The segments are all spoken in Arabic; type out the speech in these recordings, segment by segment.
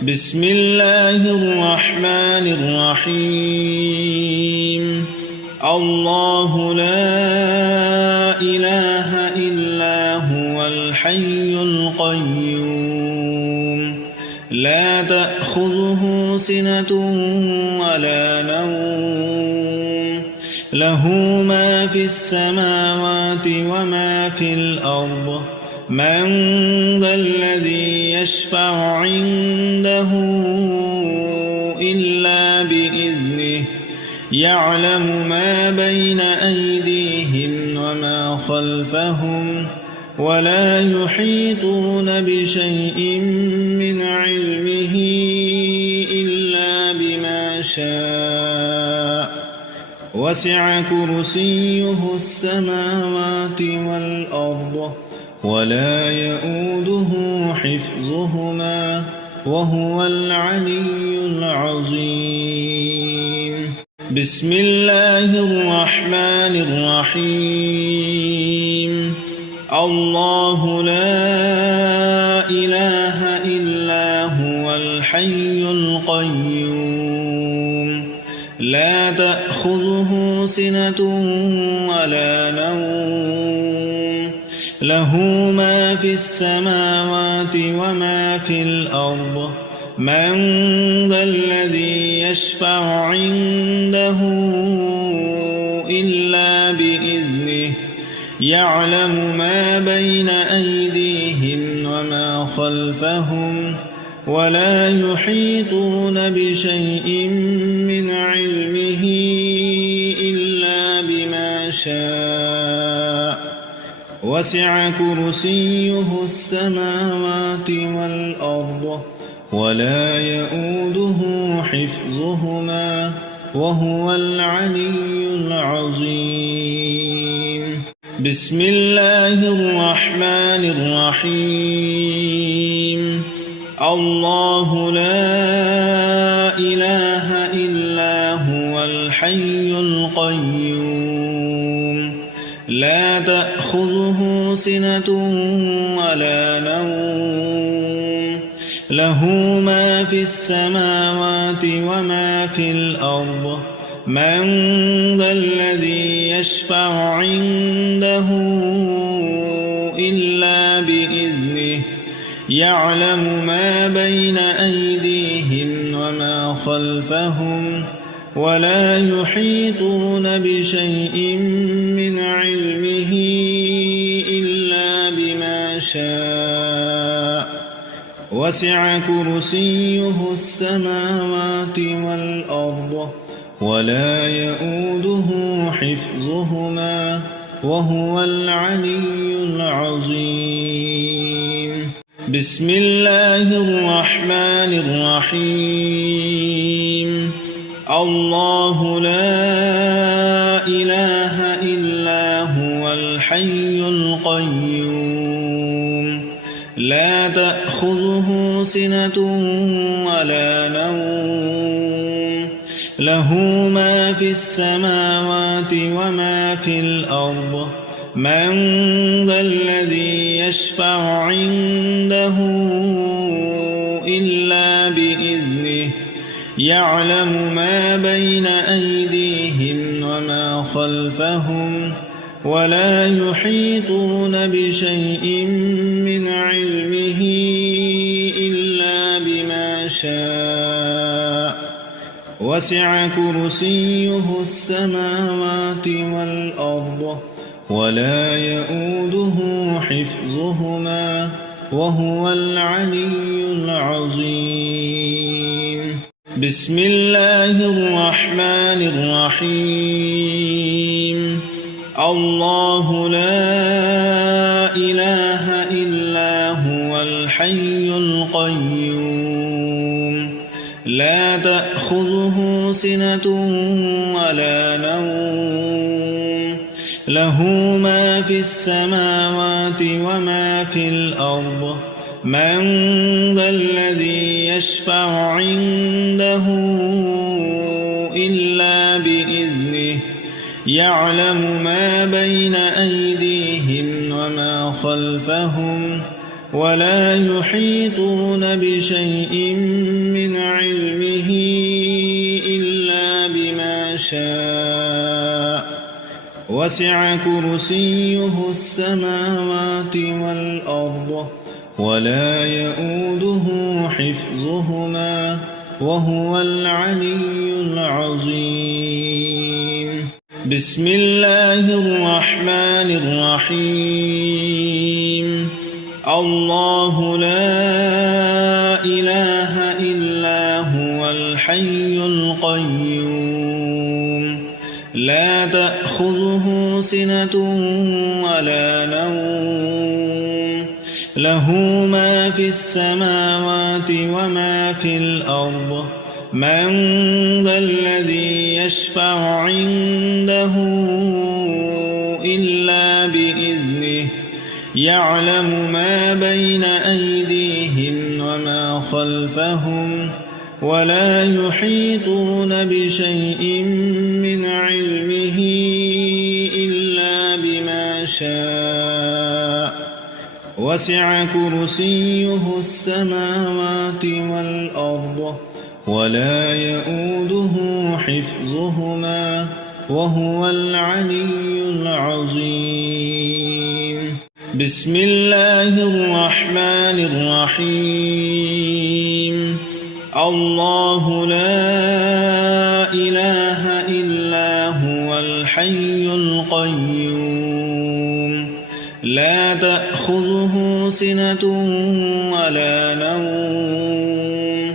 بسم الله الرحمن الرحيم. الله لا إله إلا هو الحي القيوم لا تأخذه سنة ولا نوم له ما في السماوات وما في الأرض من ذا الذي يشفع عنده إلا بإذنه يعلم ما بين أيديهم وما خلفهم ولا يحيطون بشيء من علمه إلا بما شاء وسع كرسيه السماوات والأرض ولا يؤوده حفظهما وهو العلي العظيم. بسم الله الرحمن الرحيم. الله لا إله إلا هو الحي القيوم لا تأخذه سنة ولا نوم له ما في السماوات وما في الأرض من ذا الذي يشفع عنده إلا بإذنه يعلم ما بين أيديهم وما خلفهم ولا يحيطون بشيء من علمه إلا بما شاء وسع كرسيه السماوات والأرض ولا يؤوده حفظهما وهو العلي العظيم. بسم الله الرحمن الرحيم. الله لا إله إلا هو الحي القيوم لا تأخذه سنة ولا نوم له ما في السماوات وما في الأرض من ذا الذي يشفع عنده إلا بإذنه يعلم ما بين أيديهم وما خلفهم ولا يحيطون بشيء من علمه إلا بما شاء وسع كرسيه السماوات والأرض ولا يؤوده حفظهما وهو العلي العظيم. بسم الله الرحمن الرحيم. الله لا إله إلا هو الحي القيوم لا تأخذه سنة ولا نوم له ما في السماوات وما في الأرض من ذا الذي يشفع عنده إلا بإذنه يعلم ما بين أيديهم وما خلفهم ولا يحيطون بشيء من علمه إلا بما شاء وسع كرسيه السماوات والأرض ولا يؤوده حفظهما وهو العلي العظيم. بسم الله الرحمن الرحيم. الله لا إله إلا هو الحي القيوم لا تأخذه سنة ولا نوم له ما في السماوات وما في الأرض من ذا الذي يشفع عنده إلا بإذنه يعلم ما بين أيديهم وما خلفهم ولا يحيطون بشيء من علمه إلا بما شاء وسع كرسيه السماوات والأرض ولا يؤوده حفظهما وهو العلي العظيم. بسم الله الرحمن الرحيم. الله لا إله إلا هو الحي القيوم لا تأخذه سنة ولا نوم له ما في السماوات وما في الأرض من ذا الذي يشفع عنده إلا بإذنه يعلم ما بين أيديهم وما خلفهم ولا يحيطون بشيء من علمه إلا بما شاء وسع كرسيه السماوات والأرض ولا يؤوده حفظهما وهو العلي العظيم. بسم الله الرحمن الرحيم. الله لا إله إلا هو الحي القيوم لا تأخذه سنة ولا نوم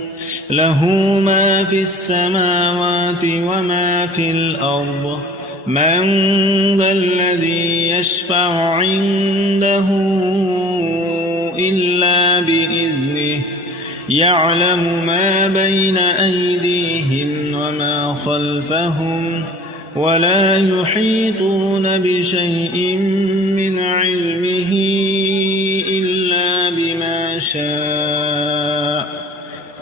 له ما في السماوات وما في الأرض من ذا الذي يشفع عنده إلا بإذنه يعلم ما بين أيديهم وما خلفهم ولا يحيطون بشيء من علمه إلا بما شاء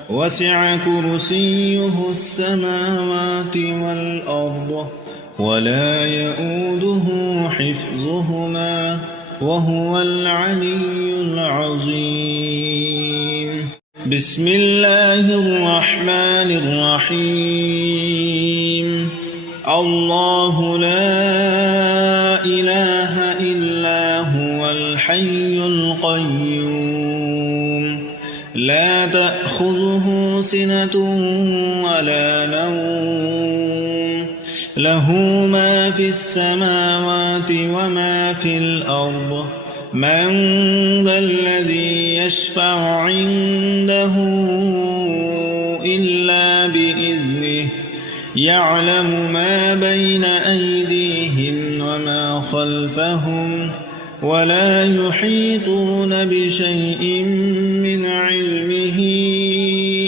وسع كرسيه السماوات والأرض ولا يؤوده حفظهما وهو العلي العظيم. بسم الله الرحمن الرحيم. الله لا إله إلا هو الحي القيوم لا تأخذه سنة ولا نوم له ما في السماوات وما في الأرض من ذا الذي يشفع عنده إلا بإذنه يعلم ما بين أيديهم وما خلفهم ولا يحيطون بشيء من علمه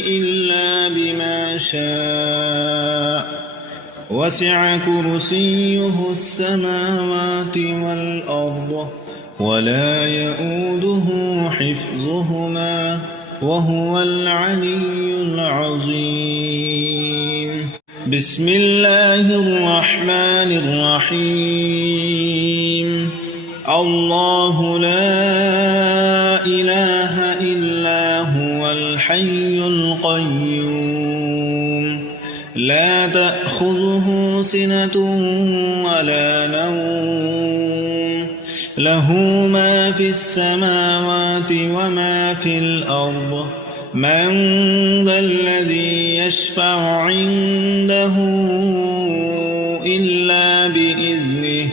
إلا بما شاء وسع كرسيه السماوات والأرض ولا يؤوده حفظهما وهو العلي العظيم. بسم الله الرحمن الرحيم. الله لا إله إلا هو الحي القيوم لا تأخذه سنة ولا نوم له ما في السماوات وما في الأرض من ذا الذي يشفع عنده إلا بإذنه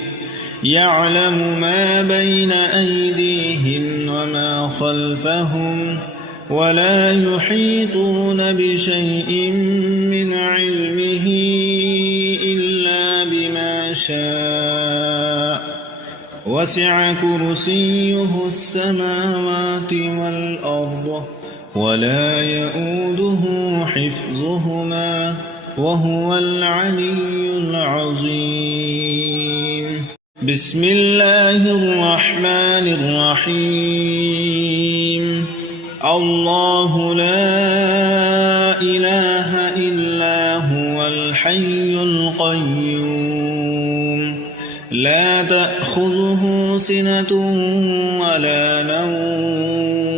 يعلم ما بين أيديهم وما خلفهم ولا يحيطون بشيء من علمه إلا بما شاء وسع كرسيه السماوات والأرض ولا يؤوده حفظهما وهو العلي العظيم. بسم الله الرحمن الرحيم. الله لا إله إلا هو الحي القيوم لا تأخذه سنة ولا نوم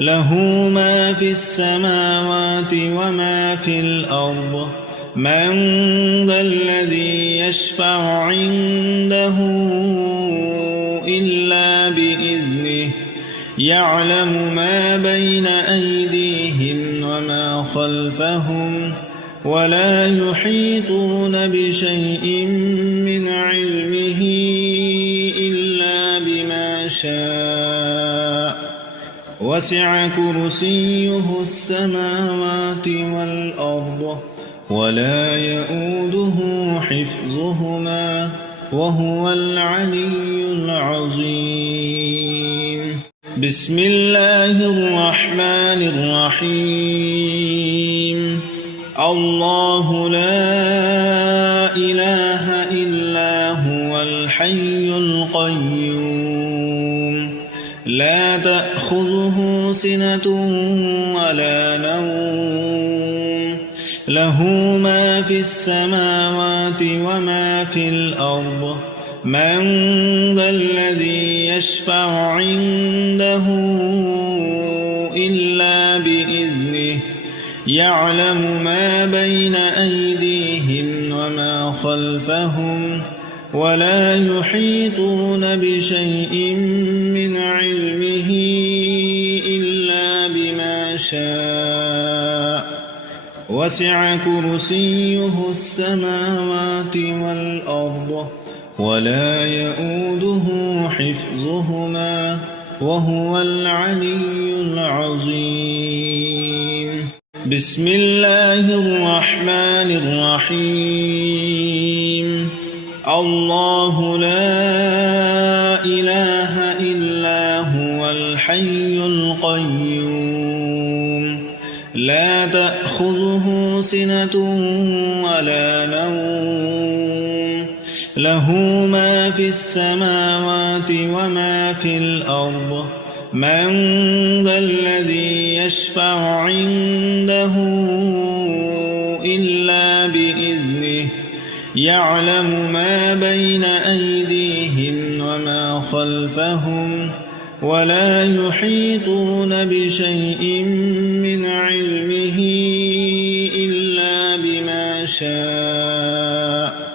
له ما في السماوات وما في الأرض من ذا الذي يشفع عنده إلا بإذنه يعلم ما بين أيديهم وما خلفهم ولا يحيطون بشيء من علمه إلا بما شاء وسع كرسيه السماوات والأرض ولا يؤوده حفظهما وهو العلي العظيم. بسم الله الرحمن الرحيم. الله لا إله إلا هو الحي القيوم لا تأخذه سنة ولا نوم له ما في السماوات وما في الأرض من ذا الذي يشفع عنده إلا بإذنه يعلم ما بين أيديهم وما خلفهم ولا يحيطون بشيء من علمه إلا بما شاء وسع كرسيه السماوات والأرض ولا يؤوده حفظهما وهو العلي العظيم. بسم الله الرحمن الرحيم. الله لا إله إلا هو الحي القيوم لا تأخذه سنة ولا نوم له ما في السماوات وما في الأرض من ذا الذي يشفع عنده إلا بإذنه يعلم ما بين أيديهم وما خلفهم ولا يحيطون بشيء من علمه إلا بما شاء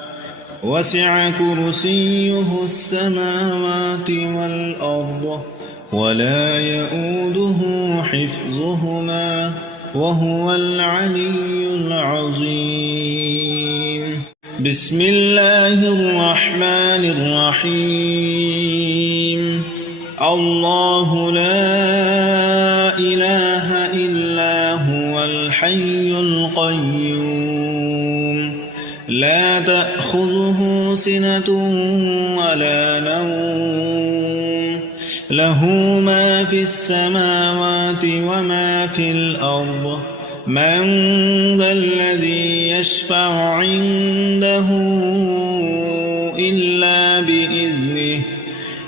وسع كرسيه السماوات والأرض ولا يؤوده حفظهما وهو العلي العظيم. بسم الله الرحمن الرحيم. الله لا إله إلا هو الحي القيوم لا تأخذه سنة ولا نوم له ما في السماوات وما في الأرض من ذا الذي يشفع عنده إلا بإذنه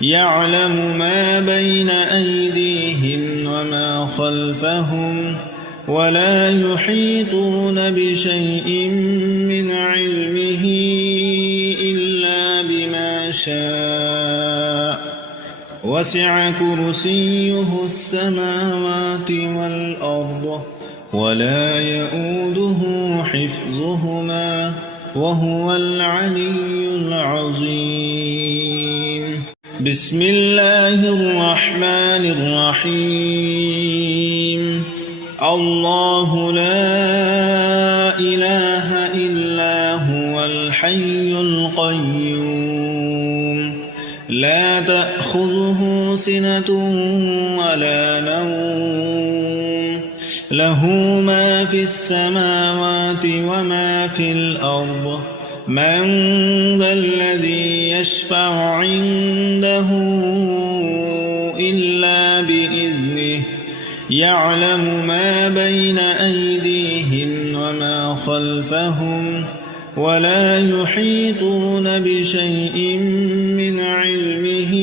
يعلم ما بين أيديهم وما خلفهم ولا يحيطون بشيء من علمه إلا بما شاء وسع كرسيه السماوات والأرض ولا يؤوده حفظهما وهو العلي العظيم. بسم الله الرحمن الرحيم. الله لا إله إلا هو الحي القيوم لا تأخذه سنة ولا نوم له ما في السماوات وما في الأرض من ذا الذي يشفع عنده إلا بإذنه يعلم ما بين أيديهم وما خلفهم ولا يحيطون بشيء من علمه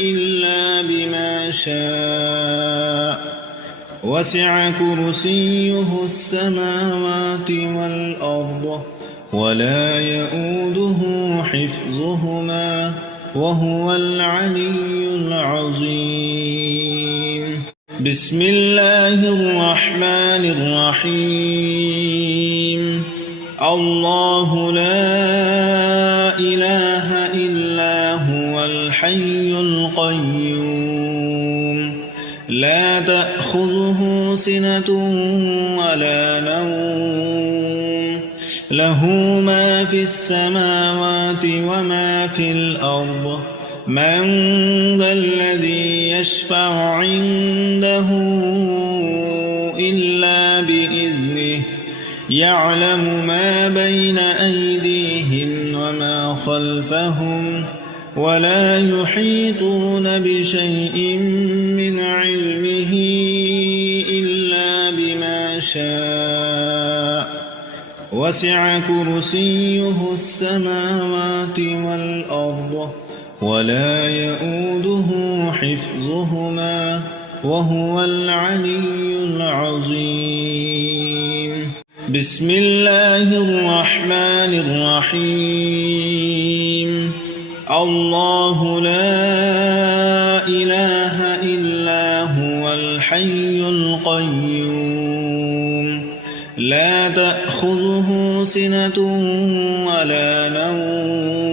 إلا بما شاء وسع كرسيه السماوات والأرض ولا يؤوده حفظهما وهو العلي العظيم. بسم الله الرحمن الرحيم الله لا إله إلا هو الحي القيوم لا تأخذه سنة ولا نوم له ما في السماوات وما في الأرض من ذا الذي يشفع عنده إلا بإذنه يعلم ما بين أيديهم وما خلفهم ولا يحيطون بشيء من علمه إلا بما شاء وسع كرسيه السماوات والأرض ولا يؤوده حفظهما وهو العلي العظيم بسم الله الرحمن الرحيم الله لا إله إلا هو الحي القيوم لا تأخذه سنة ولا نوم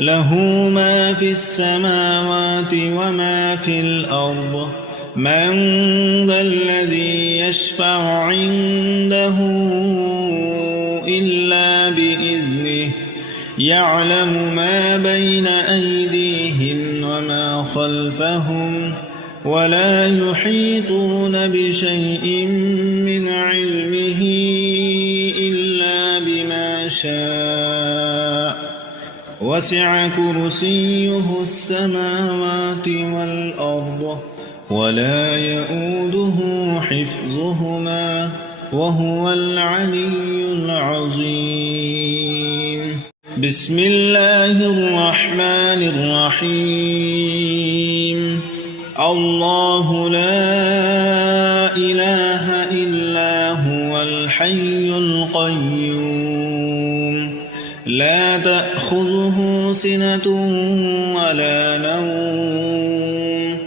له ما في السماوات وما في الأرض من ذا الذي يشفع عنده إلا بإذنه يعلم ما بين أيديهم وما خلفهم ولا يحيطون بشيء من علمه إلا بما شاء وسع كرسيه السماوات والأرض ولا يؤوده حفظهما وهو العلي العظيم بسم الله الرحمن الرحيم الله لا إله إلا هو الحي القيوم لا تأخذه سنة ولا نوم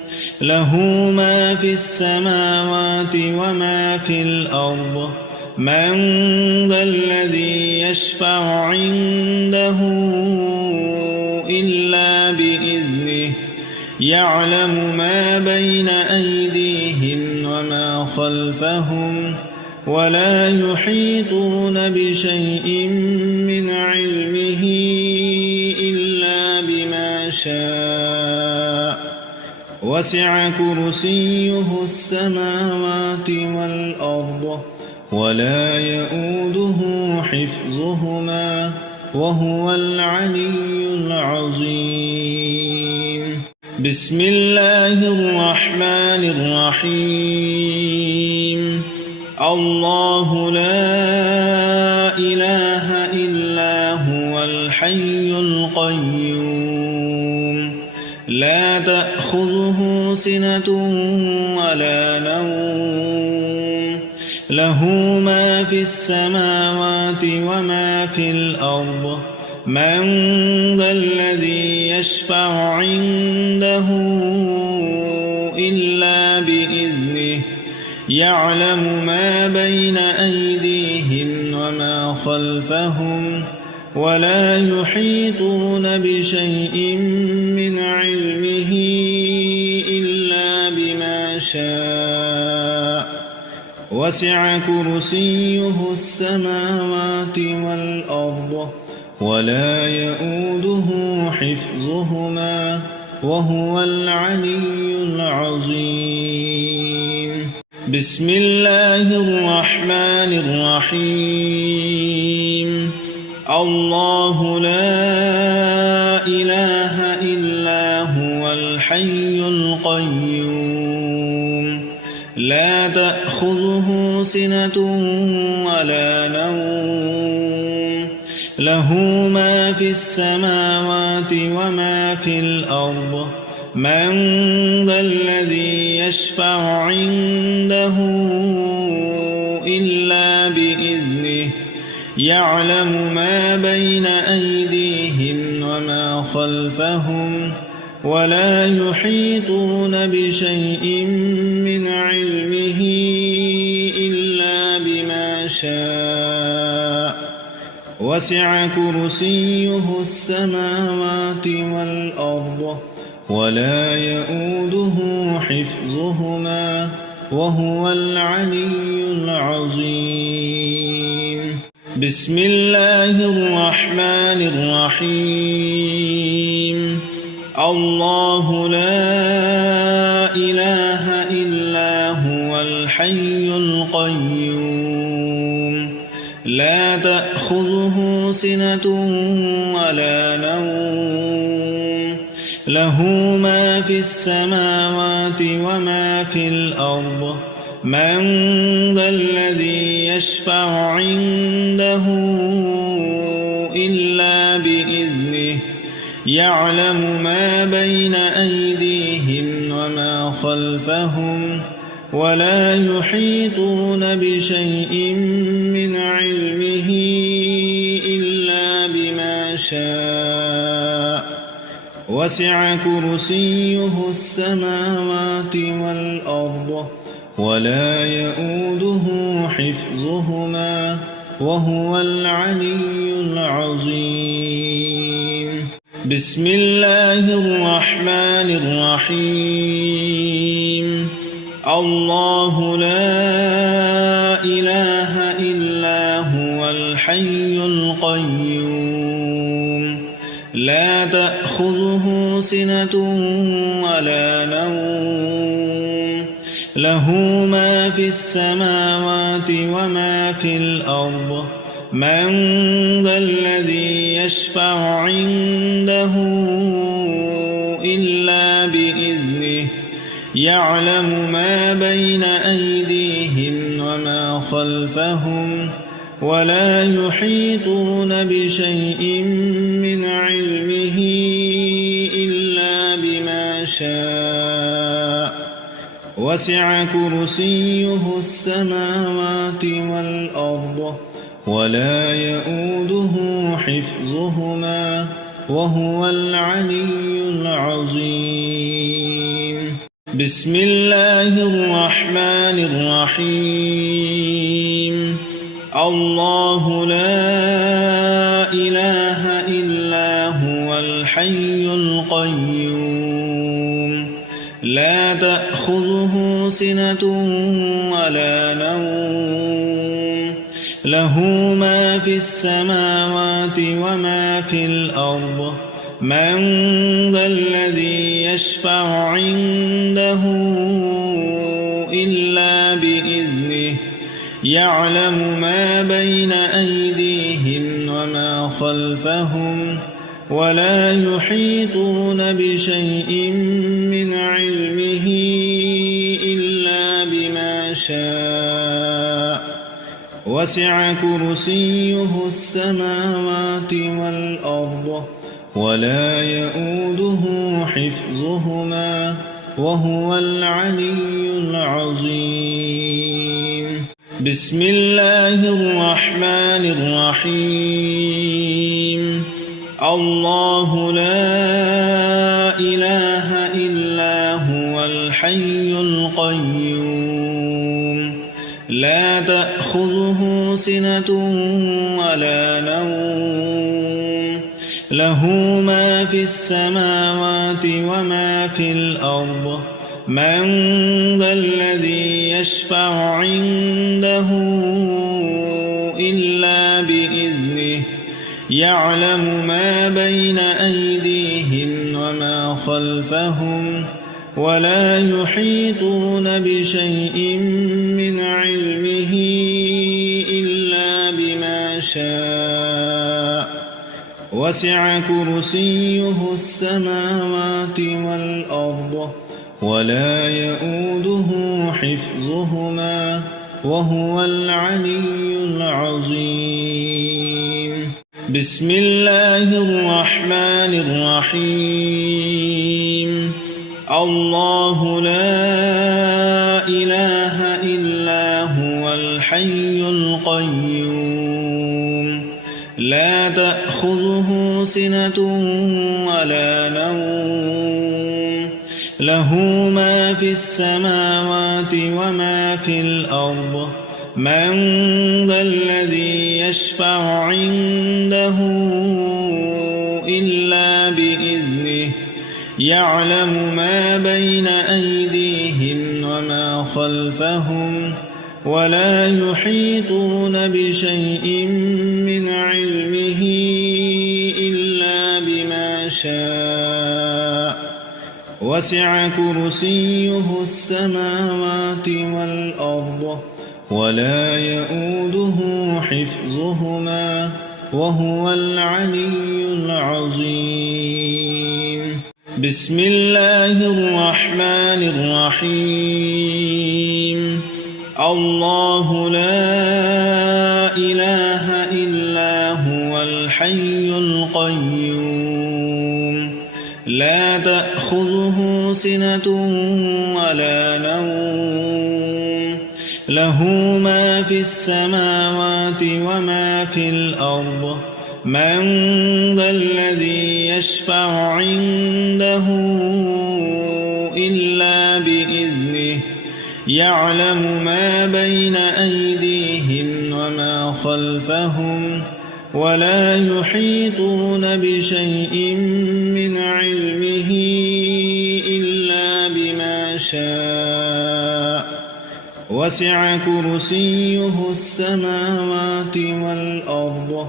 له ما في السماوات وما في الأرض من ذا الذي يشفع عنده إلا بإذنه يعلم ما بين أيديهم وما خلفهم ولا يحيطون بشيء من علمه إلا بما شاء وسع كرسيه السماوات والأرض ولا يؤوده حفظهما وهو العلي العظيم بسم الله الرحمن الرحيم الله لا إله إلا هو الحي القيوم لا تأخذه سنة ولا نوم له ما في السماوات وما في الأرض من ذا الذي يشفع عنده إلا بإذنه يعلم ما بين أيديهم وما خلفهم ولا يحيطون بشيء من علمه إلا بما شاء وسع كرسيه السماوات والأرض ولا يؤوده حفظهما وهو العلي العظيم بسم الله الرحمن الرحيم الله لا إله إلا هو الحي القيوم لا تأخذه سنة ولا نوم له ما في السماوات وما في الأرض من ذا الذي يشفع عنده إلا بإذنه يعلم ما بين أيديهم وما خلفهم ولا يحيطون بشيء من علمه إلا بما شاء وسع كرسيه السماوات والأرض ولا يؤوده حفظهما وهو العلي العظيم. بسم الله الرحمن الرحيم. الله لا إله إلا هو الحي القيوم لا تأخذه سنة ولا نوم له ما في السماوات وما في الأرض من ذا الذي يشفع عنده إلا بإذنه يعلم ما بين أيديهم وما خلفهم ولا يحيطون بشيء من علمه إلا بما شاء وسع كرسيه السماوات والأرض ولا يؤوده حفظهما وهو العلي العظيم. بسم الله الرحمن الرحيم. الله لا إله إلا هو الحي القيوم لا تأخذه سنة ولا نوم له ما في السماوات وما في الأرض من ذا الذي يشفع عنده إلا بإذنه يعلم ما بين أيديهم وما خلفهم ولا يحيطون بشيء من علمه إلا بما شاء وسع كرسيه السماوات والأرض ولا يؤوده حفظهما وهو العلي العظيم. بسم الله الرحمن الرحيم. الله لا إله إلا هو الحي القيوم لا تأخذه سنة ولا نوم له ما في السماوات وما في الأرض من ذا الذي يشفع عنده إلا بإذنه يعلم ما بين أيديهم وما خلفهم ولا يحيطون بشيء من علمه إلا بما شاء وسع كرسيه السماوات والأرض ولا يؤوده حفظهما وهو العلي العظيم. بسم الله الرحمن الرحيم. الله لا إله إلا هو الحي القيوم لا تأخذه سنة ولا نوم له ما في السماوات وما في الأرض من ذا الذي يشفع عنده إلا بإذنه يعلم ما بين أيديهم وما خلفهم ولا يحيطون بشيء من علمه إلا بما شاء وسع كرسيه السماوات والأرض ولا يؤوده حفظهما وهو العلي العظيم. بسم الله الرحمن الرحيم. الله لا إله إلا هو الحي القيوم لا تأخذه سنة ولا نوم له ما في السماوات وما في الأرض من ذا الذي يشفع عنده إلا بإذنه يعلم ما بين أيديهم وما خلفهم ولا يحيطون بشيء من علمه إلا بما شاء وسع كرسيه السماوات والأرض ولا يؤوده حفظهما وهو العلي العظيم. بسم الله الرحمن الرحيم. الله لا إله إلا هو الحي القيوم لا تأخذه سنة ولا نوم له ما في السماوات وما في الأرض من ذا الذي يشفع عنده إلا بإذنه يعلم ما بين أيديهم وما خلفهم ولا يحيطون بشيء من علمه إلا بما شاء وسع كرسيه السماوات والأرض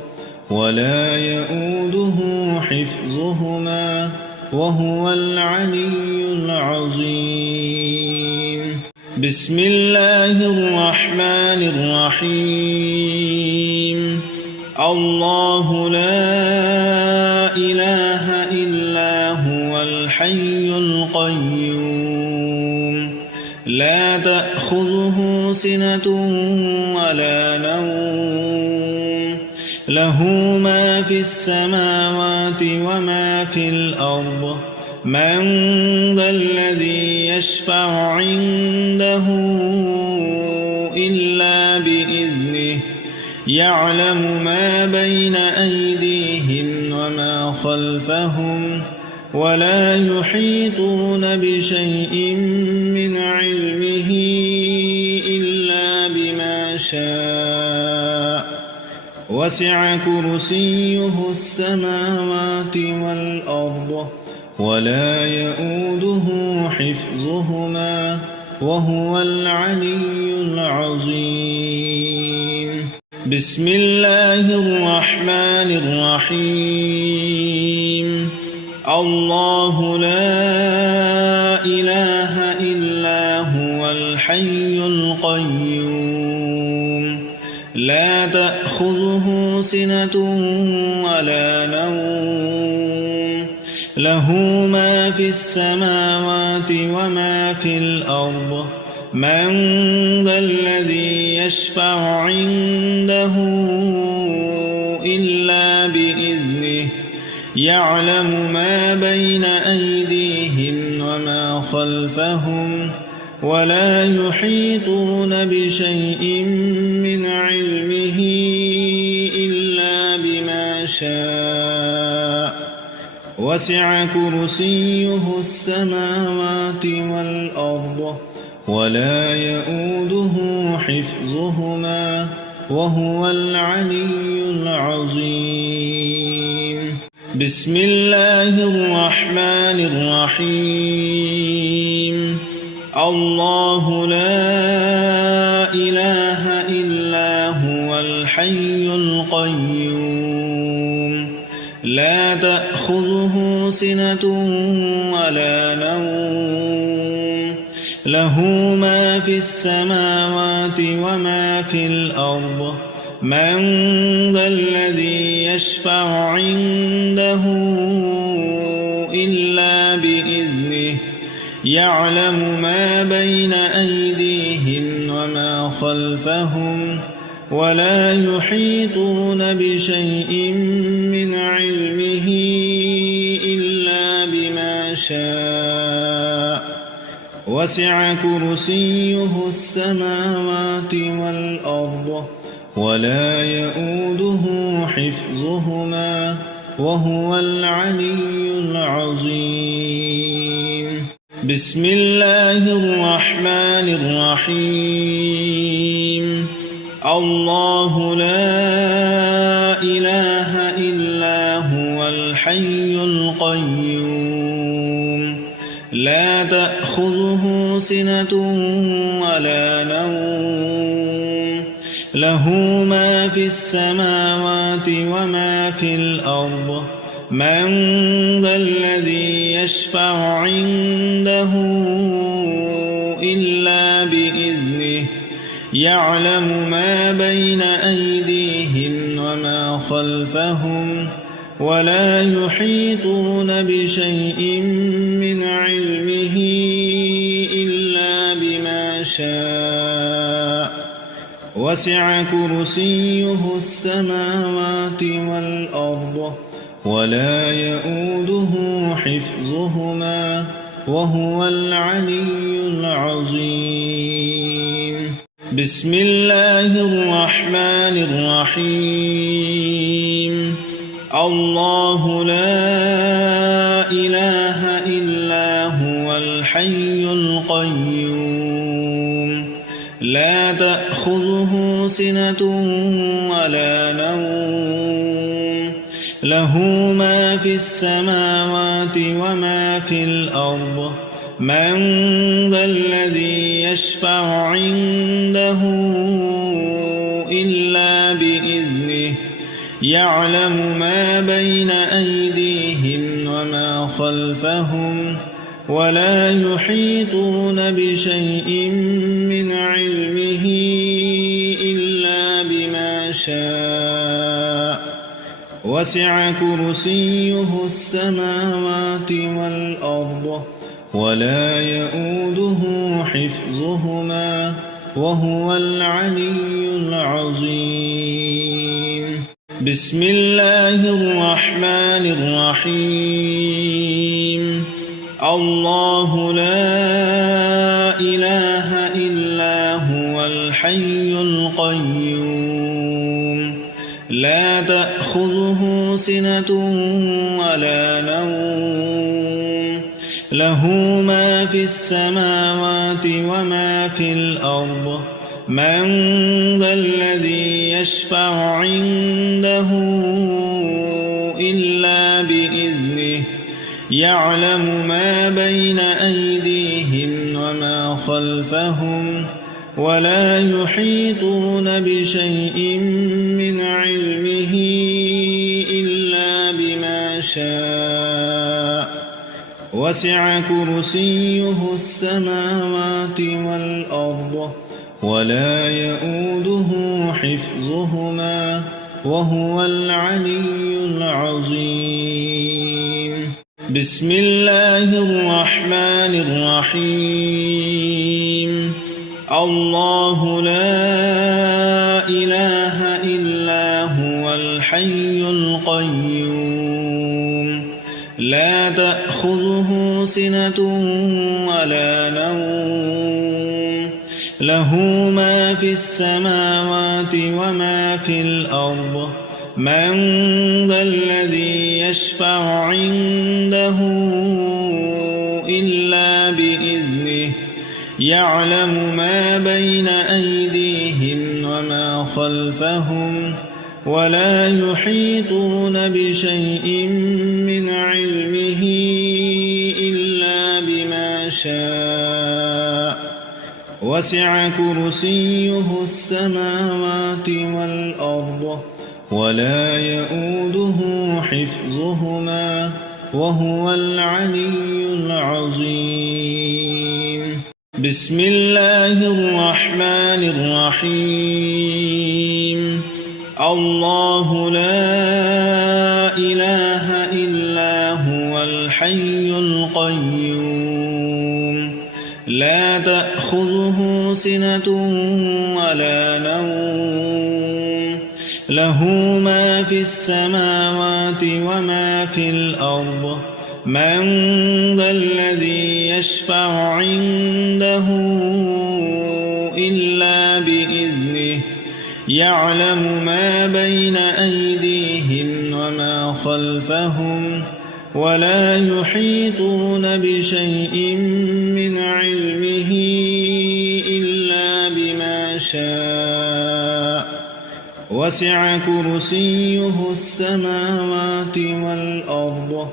ولا يؤوده حفظهما وهو العلي العظيم. بسم الله الرحمن الرحيم. الله لا إله إلا هو الحي القيوم لا تأخذه سنة ولا نوم له ما في السماوات وما في الأرض من ذا الذي يشفع عنده إلا بإذنه يعلم ما بين أيديهم وما خلفهم ولا يحيطون بشيء من علمه إلا بما شاء وسع كرسيه السماوات والأرض ولا يؤوده حفظهما وهو العلي العظيم. بسم الله الرحمن الرحيم. الله لا إله إلا هو الحي القيوم لا تأخذه سنة ولا نوم له ما في السماوات وما في الأرض من ذا الذي يشفع عنده إلا بإذنه يعلم ما بين أيديهم وما خلفهم ولا يحيطون بشيء من علمه إلا بما شاء وسع كرسيه السماوات والأرض ولا يؤوده حفظهما وهو العلي العظيم. بسم الله الرحمن الرحيم. الله لا إله إلا هو الحي القيوم لا تأخذه سنة ولا نوم له ما في السماوات وما في الأرض من ذا الذي يشفع عنده إلا بإذنه يعلم ما بين أيديهم وما خلفهم ولا يحيطون بشيء من علمه إلا بما شاء وسع كرسيه السماوات والأرض ولا يؤوده حفظهما وهو العلي العظيم. بسم الله الرحمن الرحيم الله لا إله إلا هو الحي القيوم لا تأخذه سنة ولا نوم له ما في السماوات وما في الأرض من ذا الذي يشفع عنده إلا بإذنه يعلم ما بين أيديهم وما خلفهم ولا يحيطون بشيء من علمه إلا بما شاء وسع كرسيه السماوات والأرض ولا يؤوده حفظهما وهو العلي العظيم بسم الله الرحمن الرحيم الله لا إله إلا هو الحي القيوم لا تأخذه سنة ولا نوم له ما في السماوات وما في الأرض من ذا الذي يشفع عنده إلا بإذنه يعلم ما بين أيديهم وما خلفهم ولا يحيطون بشيء من علمه إلا بما شاء وسع كرسيه السماوات والأرض ولا يؤوده حفظهما وهو العلي العظيم بسم الله الرحمن الرحيم الله لا إله إلا هو الحي القيوم لا تأخذه سنة ولا نوم له ما في السماوات وما في الأرض من ذا الذي يشفع عنده إلا بإذنه يعلم ما بين أيديهم وما خلفهم ولا يحيطون بشيء من علمه إلا بما شاء وسع كرسيه السماوات والأرض ولا يؤوده حفظهما وهو العلي العظيم بسم الله الرحمن الرحيم الله لا إله إلا هو الحي القيوم لا تأخذه سنة ولا نوم له ما في السماوات وما في الأرض من ذا الذي يشفع عنده إلا بإذنه يعلم ما بين أيديهم وما خلفهم ولا يحيطون بشيء من علمه إلا بما شاء وسع كرسيه السماوات والأرض ولا يؤوده حفظهما وهو العلي العظيم بسم الله الرحمن الرحيم الله لا إله إلا هو الحي القيوم لا تأخذه سنة ولا نوم له ما في السماوات وما في الأرض من ذا الذي يشفع عنده إلا بإذنه يعلم ما بين أيديهم وما خلفهم ولا يحيطون بشيء من علمه إلا بما شاء وسع كرسيه السماوات والأرض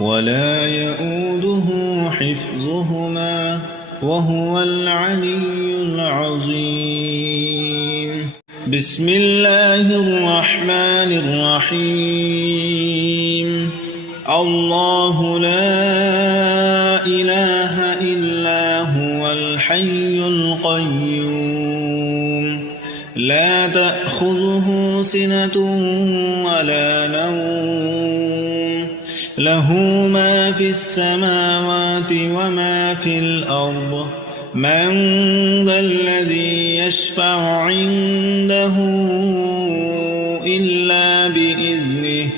ولا يؤوده حفظهما وهو العلي العظيم. بسم الله الرحمن الرحيم. الله لا إله إلا هو الحي القيوم لا تأخذه سنة ولا نوم له ما في السماوات وما في الأرض من ذا الذي يشفع عنده إلا بإذنه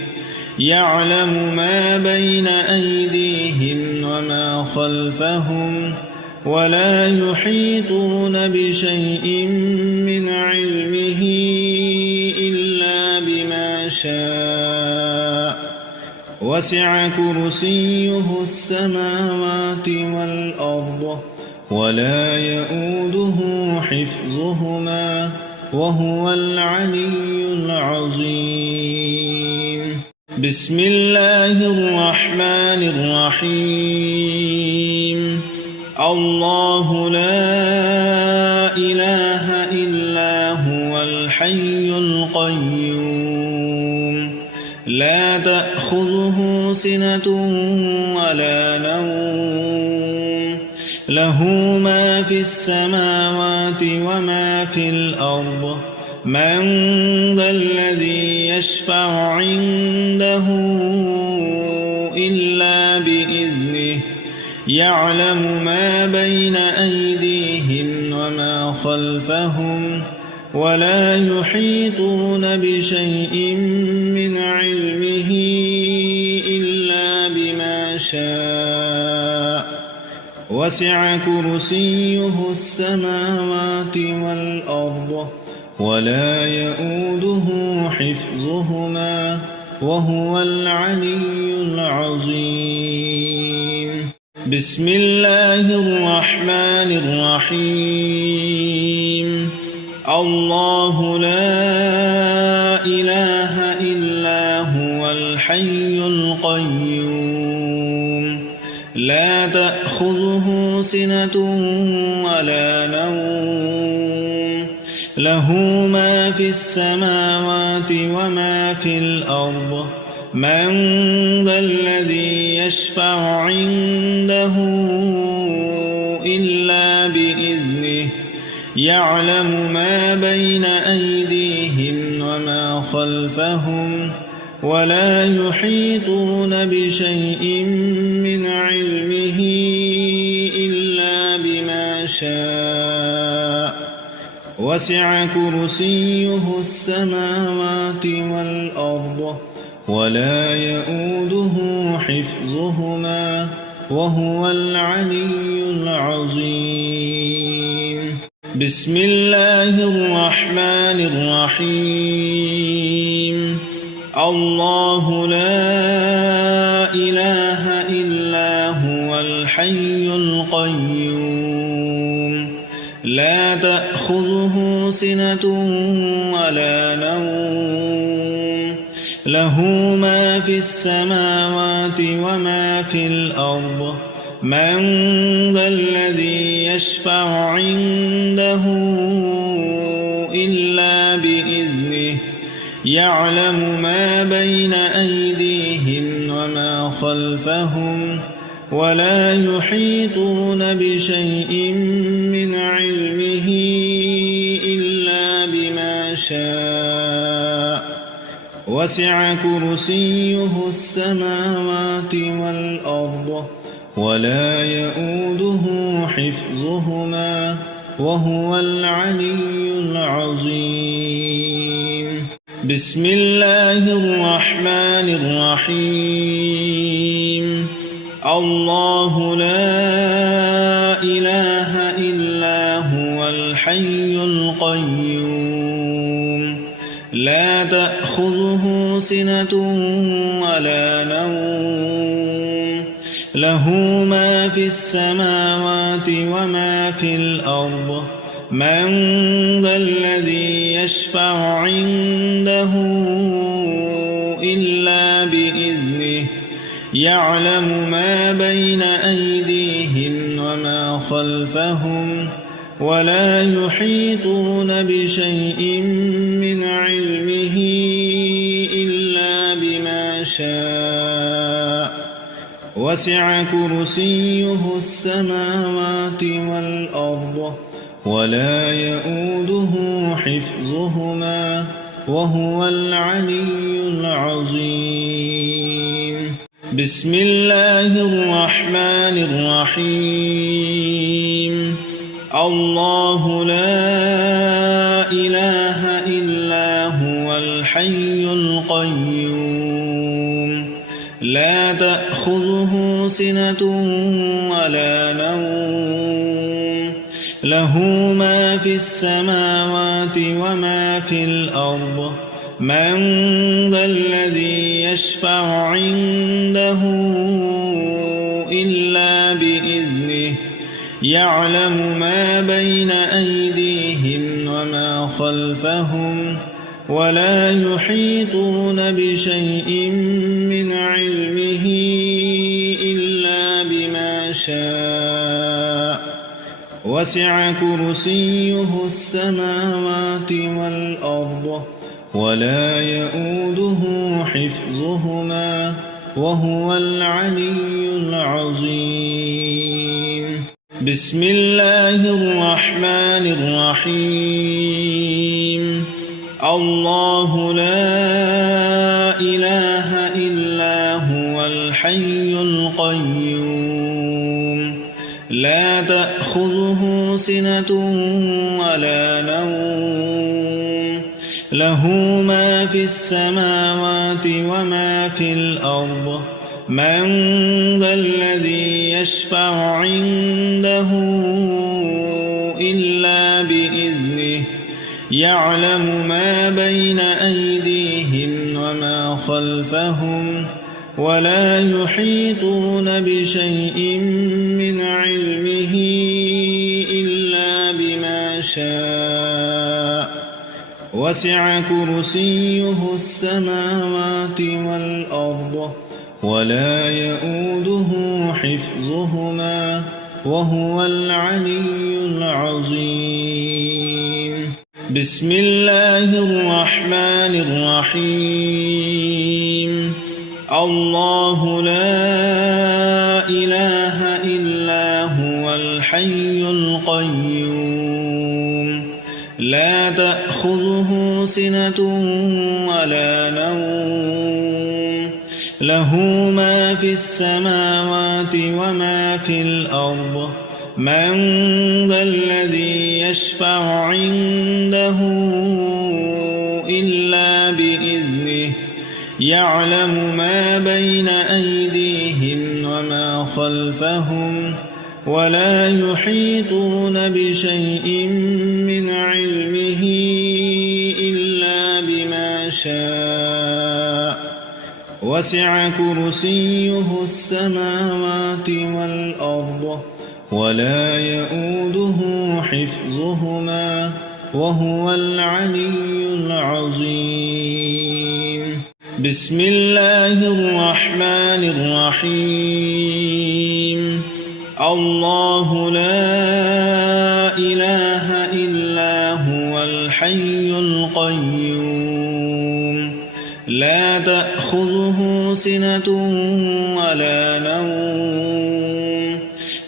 يعلم ما بين أيديهم وما خلفهم ولا يحيطون بشيء من علمه إلا بما شاء وسع كرسيه السماوات والأرض ولا يؤوده حفظهما وهو العلي العظيم. بسم الله الرحمن الرحيم. الله لا إله إلا هو الحي القيوم لا تأخذه سنة ولا نوم له ما في السماوات وما في الأرض من ذا الذي يشفع عنده إلا بإذنه يعلم ما بين أيديهم وما خلفهم ولا يحيطون بشيء من علمه إلا بما شاء وسع كرسيه السماوات والأرض ولا يؤوده حفظهما وهو العلي العظيم. بسم الله الرحمن الرحيم. الله لا إله إلا هو الحي القيوم لا تأخذه سنة ولا نوم له ما في السماوات وما في الأرض من ذا الذي يشفع عنده إلا بإذنه يعلم ما بين أيديهم وما خلفهم ولا يحيطون بشيء من علمه إلا بما شاء وسع كرسيه السماوات والأرض ولا يؤوده حفظهما وهو العلي العظيم. بسم الله الرحمن الرحيم. الله لا إله إلا هو الحي القيوم لا تأخذه سنة ولا نوم له ما في السماوات وما في الأرض من ذا الذي يشفع عنده إلا بإذنه يعلم ما بين أيديهم وما خلفهم ولا يحيطون بشيء من علمه إلا بما شاء وسع كرسيه السماوات والأرض ولا يؤوده حفظهما وهو العلي العظيم. بسم الله الرحمن الرحيم. الله لا إله إلا هو الحي القيوم لا تأخذه سنة ولا نوم له ما في السماوات وما في الأرض من ذا الذي يشفع عنده إلا بإذنه يعلم ما بين أيديهم وما خلفهم ولا يحيطون بشيء من علمه إلا بما شاء وسع كرسيه السماوات والأرض ولا يؤوده حفظهما وهو العلي العظيم. بسم الله الرحمن الرحيم. الله لا إله إلا هو الحي القيوم لا تأخذه سنة ولا نوم له ما في السماوات وما في الأرض من ذا الذي يشفع عنده إلا بإذنه يعلم ما بين أيديهم وما خلفهم ولا يحيطون بشيء من علمه إلا بما شاء وسع كرسيه السماوات والأرض ولا يؤوده حفظهما وهو العلي العظيم. بسم الله الرحمن الرحيم. الله لا إله إلا هو الحي القيوم لا تأخذه سنة ولا نوم له ما في السماوات وما في الأرض من ذا الذي يشفع عنده إلا بإذنه يعلم ما بين أيديهم وما خلفهم ولا يحيطون بشيء من علمه إلا بما شاء وسع كرسيه السماوات والأرض ولا يؤوده حفظهما وهو العلي العظيم. بسم الله الرحمن الرحيم. الله لا إله إلا هو الحي القيوم لا تأخذه سنة ولا نوم له ما في السماوات وما في الأرض من ذا الذي يشفع عنده إلا بإذنه يعلم ما بين أيديهم وما خلفهم ولا يحيطون بشيء من علمه إلا بما شاء وسع كرسيه السماوات والأرض ولا يؤوده حفظهما وهو العلي العظيم. بسم الله الرحمن الرحيم. الله لا إله إلا هو الحي القيوم لا تأخذه سنة ولا نوم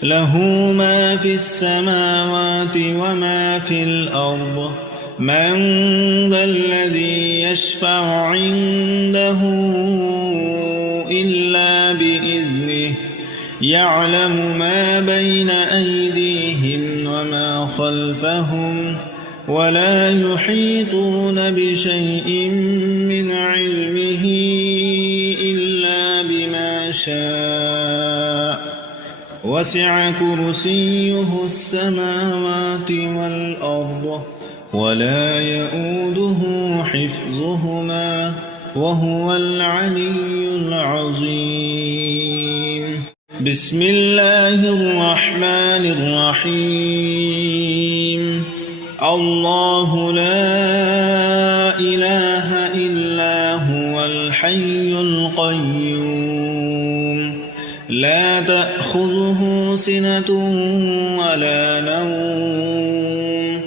له ما في السماوات وما في الأرض من ذا الذي يشفع عنده إلا بإذنه يعلم ما بين أيديهم وما خلفهم ولا يحيطون بشيء من علمه إلا بما شاء وسع كرسيه السماوات والأرض ولا يؤوده حفظهما وهو العلي العظيم. بسم الله الرحمن الرحيم الله لا إله إلا هو الحي القيوم لا تأخذه سنة ولا نوم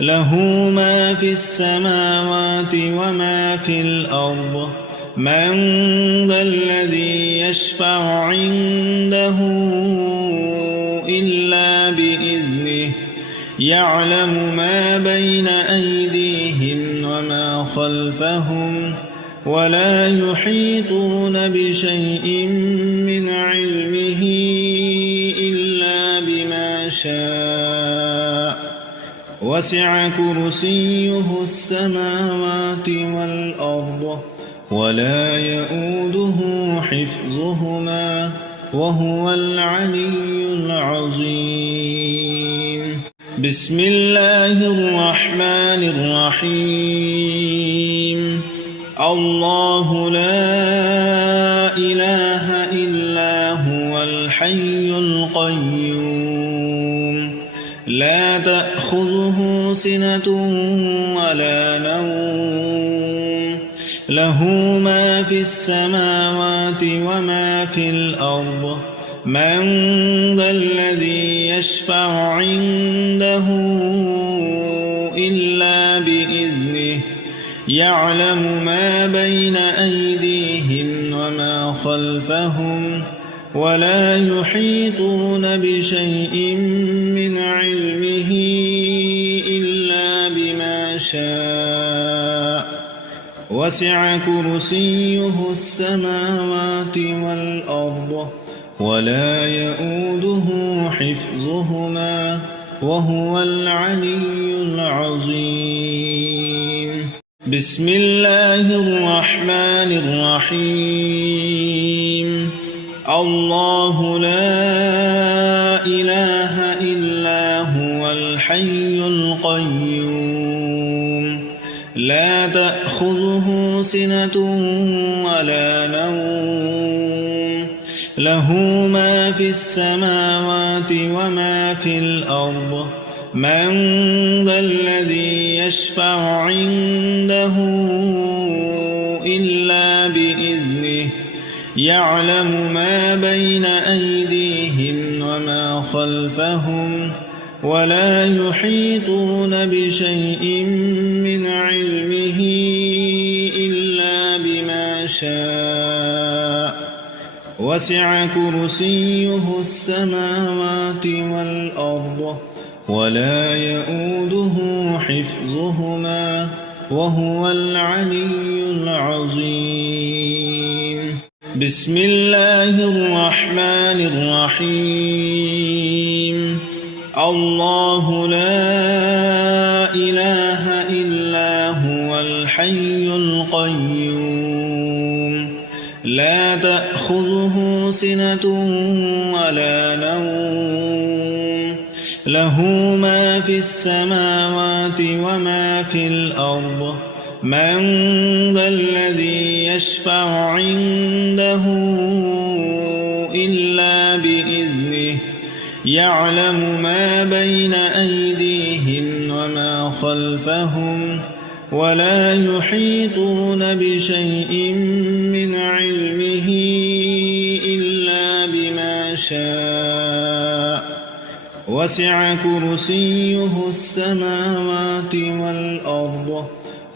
له ما في السماوات وما في الأرض من ذا الذي يشفع عنده إلا بإذنه يعلم ما بين أيديهم وما خلفهم ولا يحيطون بشيء من علمه إلا بما شاء وسع كرسيه السماوات والأرض ولا يؤوده حفظهما وهو العلي العظيم بسم الله الرحمن الرحيم الله لا إله إلا هو الحي القيوم لا تأخذه سنة ولا نوم له ما في السماوات وما في الأرض من ذا الذي يشفع عنده إلا بإذنه يعلم ما بين أيديهم وما خلفهم ولا يحيطون بشيء من علمه إلا بما شاء وسع كرسيه السماوات والأرض ولا يؤوده حفظهما وهو العلي العظيم بسم الله الرحمن الرحيم الله لا إله إلا هو الحي القيوم لا تأخذه سنة ولا نوم له ما في السماوات وما في الأرض من ذا الذي يشفع عنده إلا بإذنه يعلم ما بين أيديهم وما خلفهم ولا يحيطون بشيء من علمه إلا بما شاء وسع كرسيه السماوات والأرض ولا يؤوده حفظهما وهو العلي العظيم بسم الله الرحمن الرحيم الله لا إله إلا هو الحي القيوم لا تأخذه سنة ولا نوم له ما في السماوات وما في الأرض من ذا الذي يشفع عنده إلا بإذنه يعلم ما بين أيديهم وما خلفهم ولا يحيطون بشيء من علمه إلا بما شاء وسع كرسيه السماوات والأرض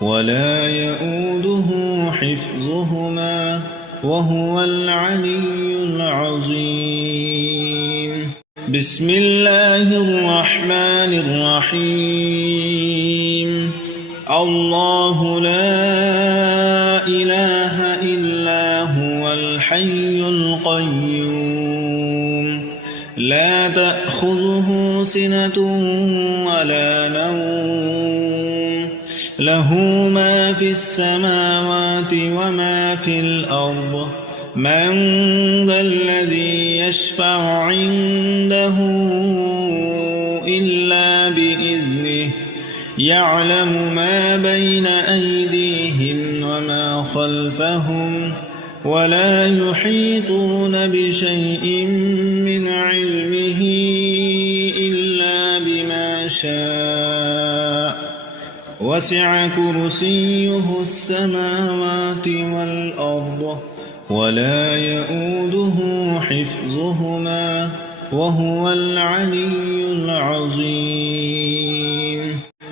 ولا يؤوده حفظهما وهو العلي العظيم بسم الله الرحمن الرحيم الله لا إله إلا هو الحي القيوم لا تأخذه سنة ولا نوم له ما في السماوات وما في الأرض من ذا الذي يشفع عنده إلا بإذنه يعلم ما بين أيديهم وما خلفهم ولا يحيطون بشيء من علمه إلا بما شاء وسع كرسيه السماوات والأرض ولا يؤوده حفظهما وهو العلي العظيم.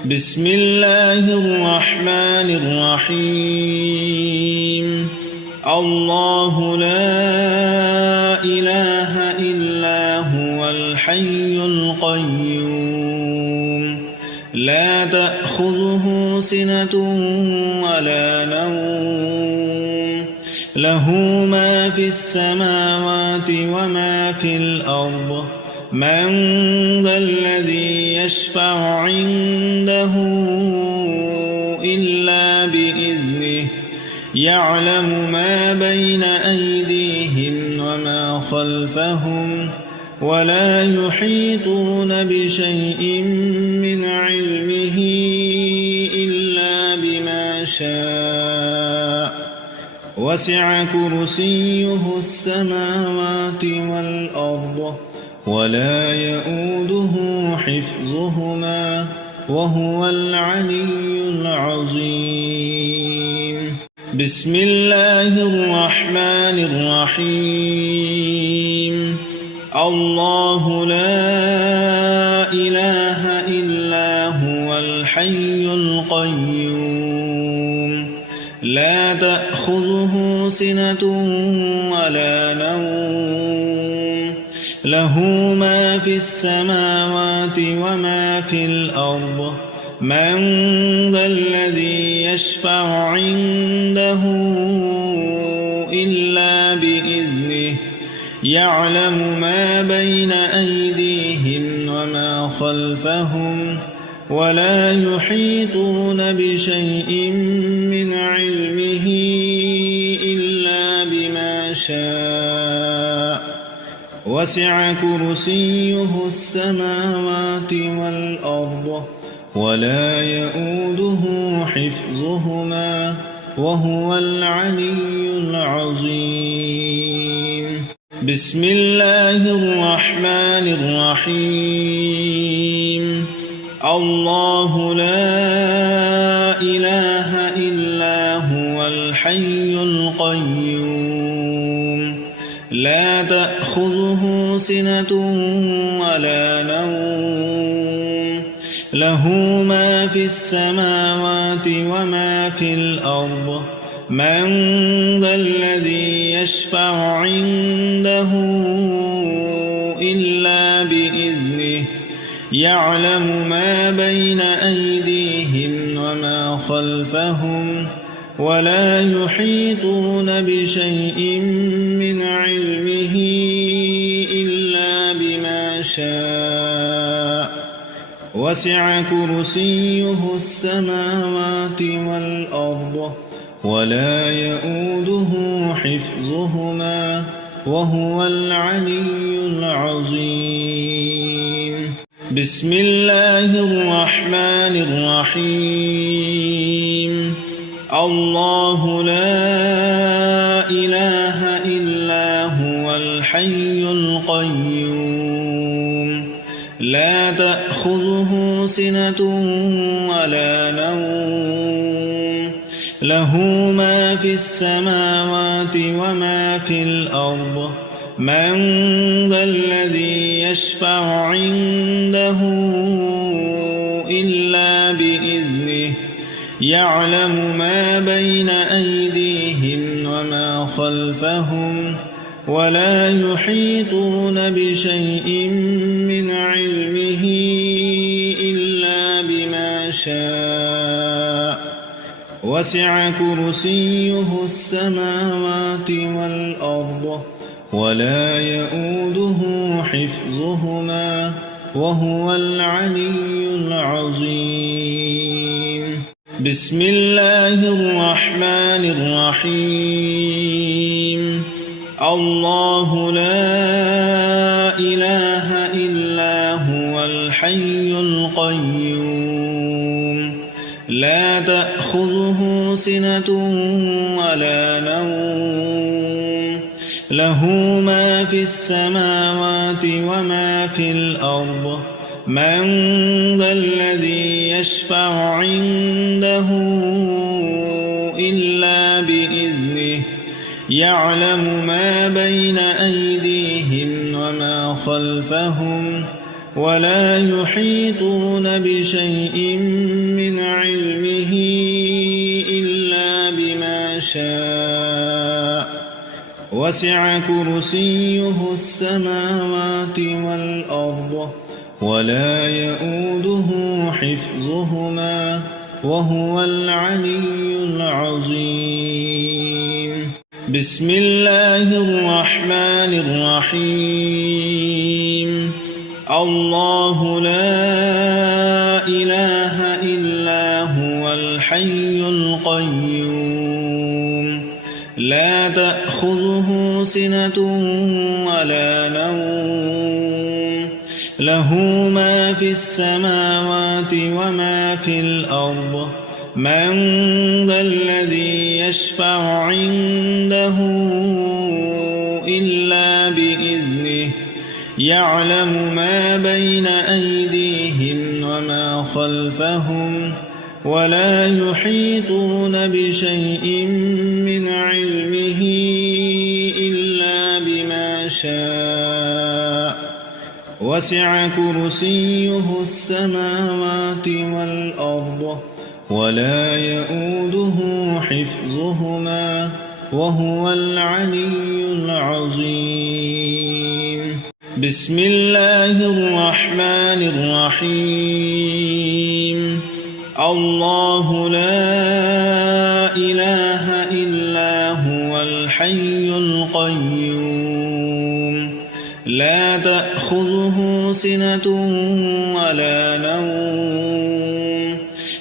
بسم الله الرحمن الرحيم. الله لا إله إلا هو الحي القيوم لا تأخذه سنة ولا نوم له ما في السماوات وما في الأرض من ذا الذي يشفع عنده إلا بإذنه يعلم ما بين أيديهم وما خلفهم ولا يحيطون بشيء من علمه إلا بما شاء وسع كرسيه السماوات والأرض ولا يؤوده حفظهما وهو العلي العظيم. بسم الله الرحمن الرحيم. الله لا إله إلا هو الحي القيوم لا تأخذه سنة ولا نوم له ما في السماوات وما في الأرض من ذا الذي يشفع عنده إلا بإذنه يعلم ما بين أيديهم وما خلفهم ولا يحيطون بشيء من علمه إلا بما شاء وسع كرسيه السماوات والأرض ولا يؤوده حفظهما وهو العلي العظيم. بسم الله الرحمن الرحيم. الله لا إله إلا هو الحي القيوم لا تأخذه سنة ولا نوم له ما في السماوات وما في الأرض من ذا الذي يشفع عنده إلا بإذنه يعلم ما بين أيديهم وما خلفهم ولا يحيطون بشيء من علمه إلا بما شاء وسع كرسيه السماوات والأرض ولا يؤوده حفظهما وهو العلي العظيم. بسم الله الرحمن الرحيم. الله لا إله إلا هو الحي القيوم لا تأخذه سنة ولا نوم له ما في السماوات وما في الأرض من ذا الذي يشفع عنده إلا بإذنه يعلم ما بين أيديهم وما خلفهم ولا يحيطون بشيء من علمه إلا بما شاء وسع كرسيه السماوات والأرض ولا يؤوده حفظهما وهو العلي العظيم. بسم الله الرحمن الرحيم. الله لا إله إلا هو الحي القيوم لا تأخذه سنة ولا نوم له ما في السماوات وما في الأرض من ذا الذي يشفع عنده إلا بإذنه يعلم ما بين أيديهم وما خلفهم ولا يحيطون بشيء من علمه إلا بما شاء وسع كرسيه السماوات والأرض ولا يؤوده حفظهما وهو العلي العظيم. بسم الله الرحمن الرحيم. الله لا إله إلا هو الحي القيوم لا تأخذه سنة ولا نوم له ما في السماوات وما في الأرض من ذا الذي يشفع عنده إلا بإذنه يعلم ما بين أيديهم وما خلفهم ولا يحيطون بشيء من علمه إلا بما شاء وسع كرسيه السماوات والأرض ولا يؤوده حفظهما وهو العلي العظيم. بسم الله الرحمن الرحيم. الله لا إله إلا هو الحي القيوم لا تأخذه سنة ولا نوم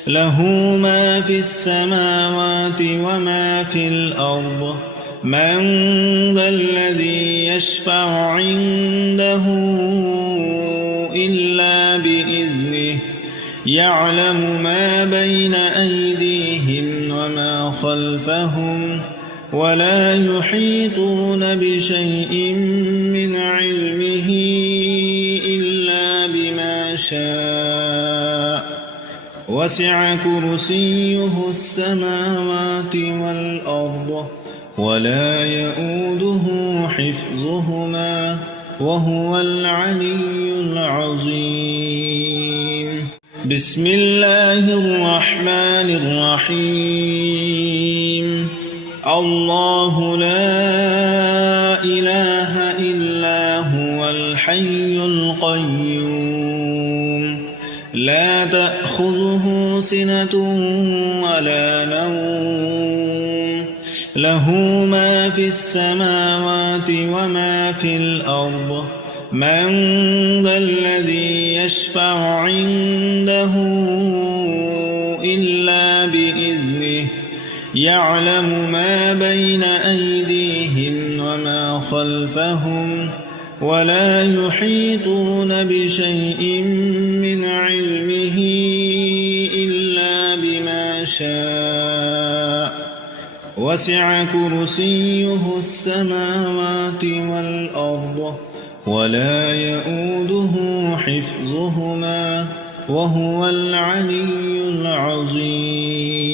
له ما في السماوات وما في الأرض من ذا الذي يشفع عنده إلا بإذنه يعلم ما بين أيديهم وما خلفهم ولا يحيطون بشيء من علمه إلا بما شاء وسع كرسيه السماوات والأرض ولا يؤوده حفظهما وهو العلي العظيم. بسم الله الرحمن الرحيم. الله لا إله إلا هو الحي القيوم لا تأخذه سنة ولا نوم له ما في السماوات وما في الأرض من ذا الذي يشفع عنده إلا بإذنه يعلم ما بين أيديهم وما خلفهم ولا يحيطون بشيء من علمه إلا بما شاء وسع كرسيه السماوات والأرض ولا يؤوده حفظهما وهو العلي العظيم.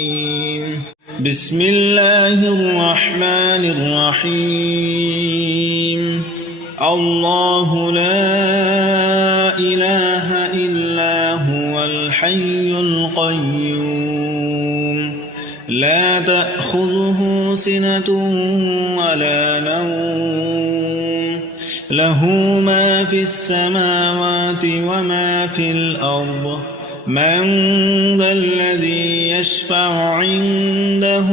بسم الله الرحمن الرحيم. الله لا إله إلا هو الحي القيوم لا تأخذه سنة ولا نوم له ما في السماوات وما في الأرض من ذا الذي يشفع عنده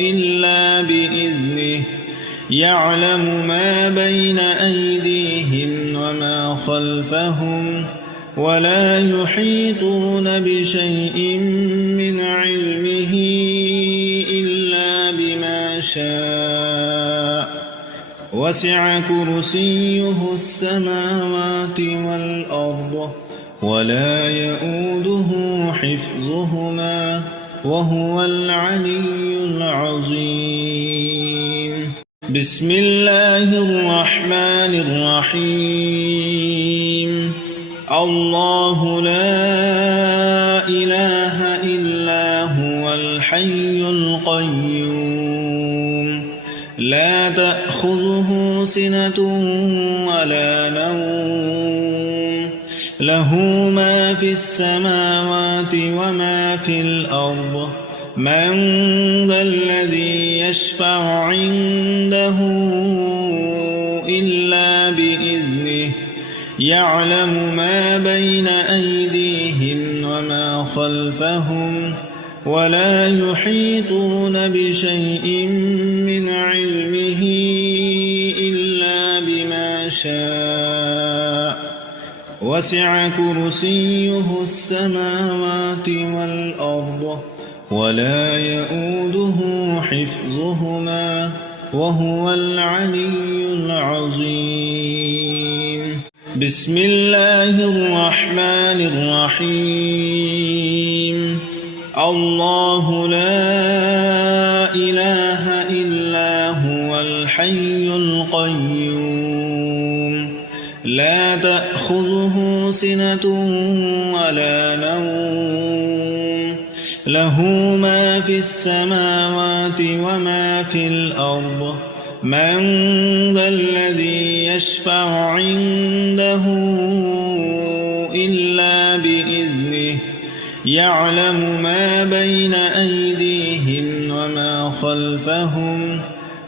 إلا بإذنه يعلم ما بين أيديهم وما خلفهم ولا يحيطون بشيء من علمه إلا بما شاء وسع كرسيه السماوات والأرض ولا يؤوده حفظهما وهو العلي العظيم. بسم الله الرحمن الرحيم. الله لا إله إلا هو الحي القيوم لا تأخذه سنة ولا نوم له ما في السماوات وما في الأرض من ذا الذي يشفع عنده إلا بإذنه يعلم ما بين أيديهم وما خلفهم ولا يحيطون بشيء من علمه إلا بما شاء وسع كرسيه السماوات والأرض ولا يؤوده حفظهما وهو العلي العظيم. بسم الله الرحمن الرحيم. الله لا إله إلا هو الحي القيوم لا تأخذه سنة ولا نوم له ما في السماوات وما في الأرض من ذا الذي يشفع عنده إلا بإذنه يعلم ما بين أيديهم وما خلفهم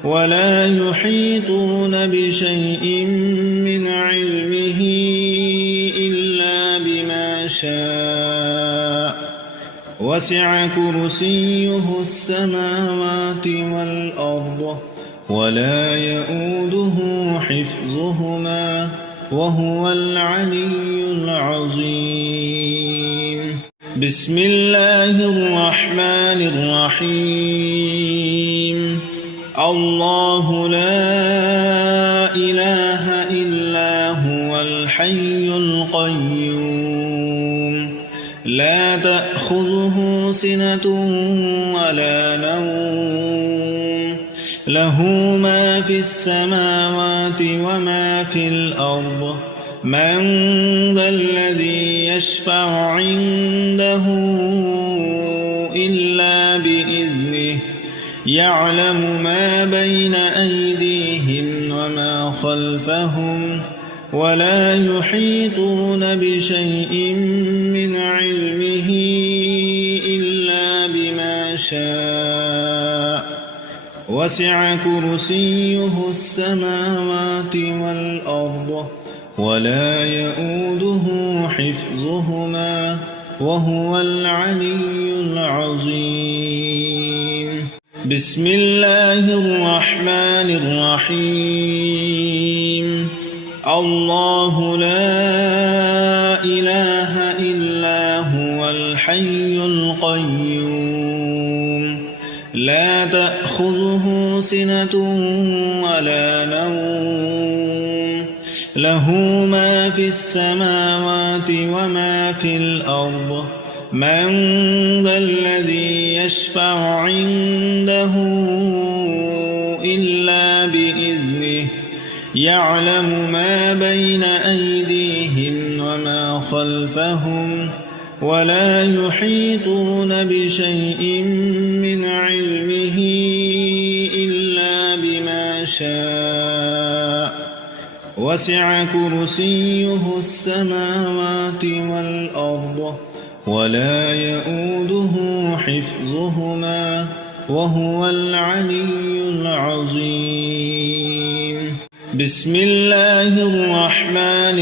ولا يحيطون بشيء من علمه إلا بما شاء وسع كرسيه السماوات والأرض ولا يؤوده حفظهما وهو العلي العظيم. بسم الله الرحمن الرحيم. الله لا إله إلا هو الحي القيوم لا تأخذه سنة ولا نوم له ما في السماوات وما في الأرض من ذا الذي يشفع عنده إلا بإذنه يعلم ما بين أيديهم وما خلفهم ولا يحيطون بشيء من علمه إلا بما شاء وسع كرسيه السماوات والأرض ولا يؤوده حفظهما وهو العلي العظيم. بسم الله الرحمن الرحيم. الله لا إله إلا هو الحي القيوم لا تأخذه سنة ولا نوم له ما في السماوات وما في الأرض من ذا الذي يشفع عنده إلا بإذنه يعلم ما بين أيديهم وما خلفهم ولا يحيطون بشيء من علمه إلا بما شاء وسع كرسيه السماوات والأرض ولا يؤوده حفظهما وهو العلي العظيم. بسم الله الرحمن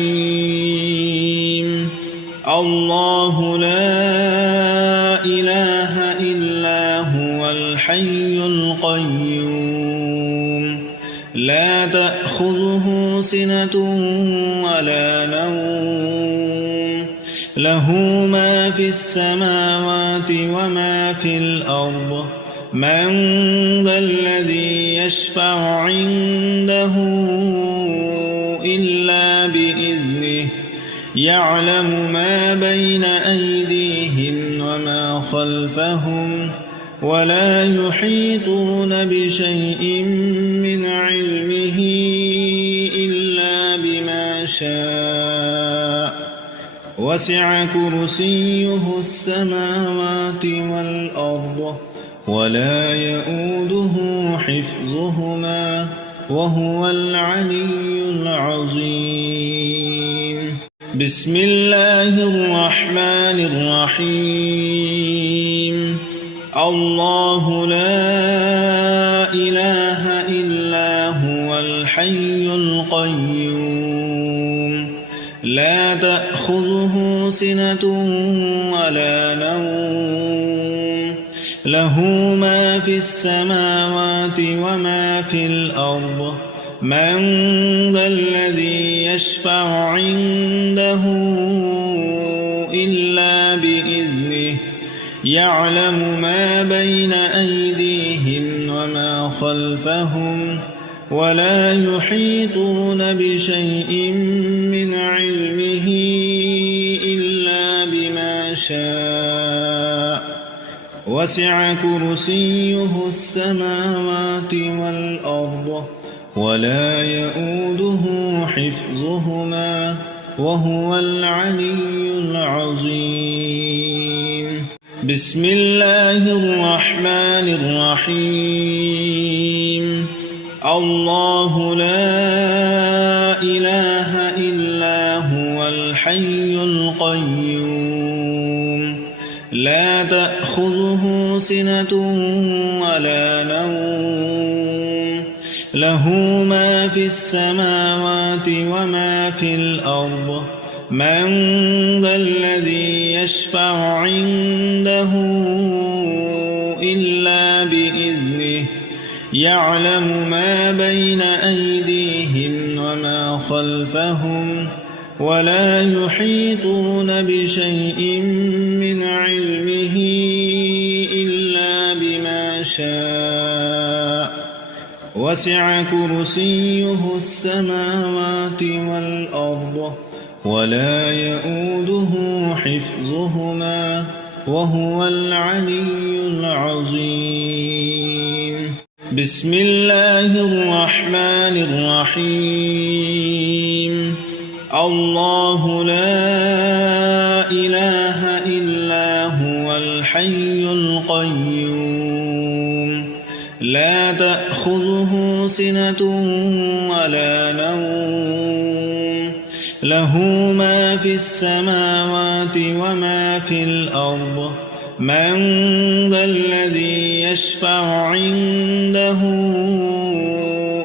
الرحيم. الله لا إله إلا هو الحي القيوم لا تأخذه سنة ولا نوم له ما في السماوات وما في الأرض من ذا الذي يشفع عنده إلا بإذنه يعلم ما بين أيديهم وما خلفهم ولا يحيطون بشيء من علمه إلا بما شاء وسع كرسيه السماوات والأرض ولا يؤوده حفظهما وهو العلي العظيم. بسم الله الرحمن الرحيم. الله لا إله إلا هو الحي القيوم لا تأخذه سنة ولا نوم له ما في السماوات وما في الأرض من ذا الذي يشفع عنده إلا بإذنه يعلم ما بين أيديهم وما خلفهم ولا يحيطون بشيء من علمه إلا بما شاء وسع كرسيه السماوات والأرض ولا يؤوده حفظهما وهو العلي العظيم. بسم الله الرحمن الرحيم. الله لا إله إلا هو الحي القيوم لا تأخذه سنة ولا نوم له ما في السماوات وما في الأرض من ذا الذي يشفع عنده إلا بإذنه يعلم ما بين أيديهم وما خلفهم ولا يحيطون بشيء من علمه إلا بما شاء وسع كرسيه السماوات والأرض ولا يؤوده حفظهما وهو العلي العظيم. بسم الله الرحمن الرحيم. الله لا إله إلا هو الحي القيوم لا تأخذه سنة ولا نوم له ما في السماوات وما في الأرض من ذا الذي يشفع عنده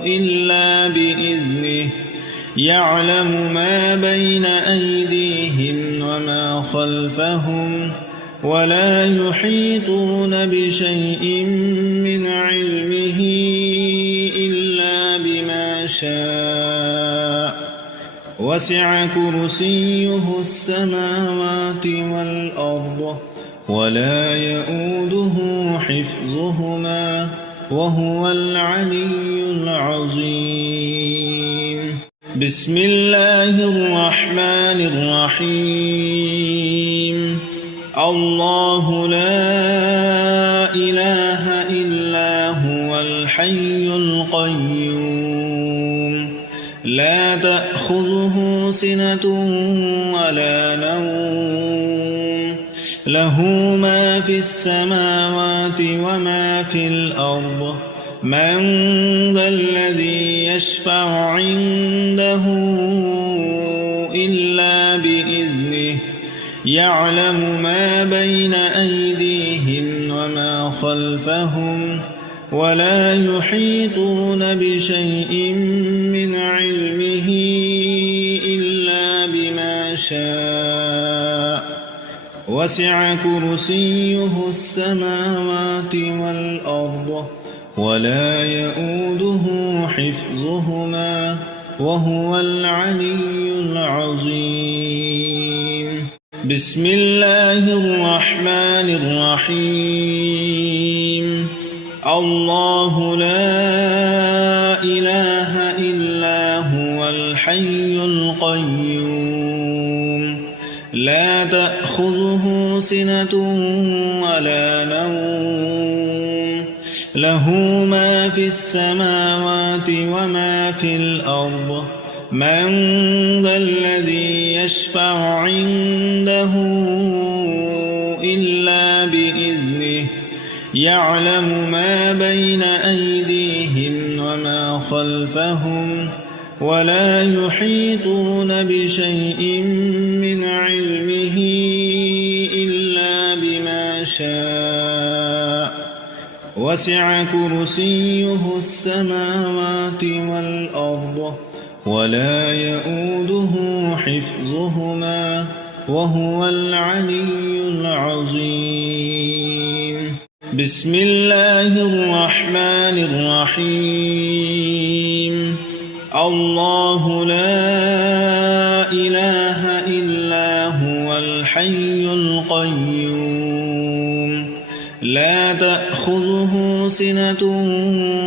إلا بإذنه يعلم ما بين أيديهم وما خلفهم ولا يحيطون بشيء من علمه إلا بما شاء وسع كرسيه السماوات والأرض ولا يؤوده حفظهما وهو العلي العظيم. بسم الله الرحمن الرحيم. الله لا إله إلا هو الحي القيوم لا تأخذه سنة ولا نوم له ما في السماوات وما في الأرض من ذا الذي يشفع عنده إلا بإذنه يعلم ما بين أيديهم وما خلفهم ولا يحيطون بشيء من علمه إلا بما شاء وسع كرسيه السماوات والأرض ولا يؤوده حفظهما وهو العلي العظيم. بسم الله الرحمن الرحيم. الله لا إله إلا هو الحي القيوم لا تأخذه سنة ولا نوم له ما في السماوات وما في الأرض من ذا الذي يشفع عنده إلا بإذنه يعلم ما بين أيديهم وما خلفهم ولا يحيطون بشيء من علمه إلا بما شاء وسع كرسيه السماوات والأرض ولا يؤوده حفظهما وهو العلي العظيم. بسم الله الرحمن الرحيم. الله لا إله إلا هو الحي القيوم لا تأخذه سنة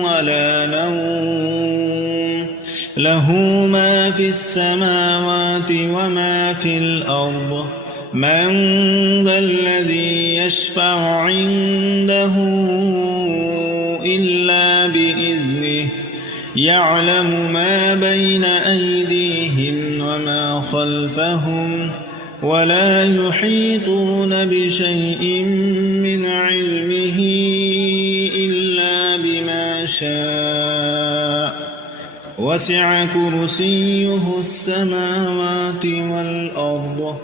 ولا نوم له ما في السماوات وما في الأرض من ذا الذي يشفع عنده إلا بإذنه يعلم ما بين أيديهم وما خلفهم ولا يحيطون بشيء من علمه إلا بما شاء وسع كرسيه السماوات والأرض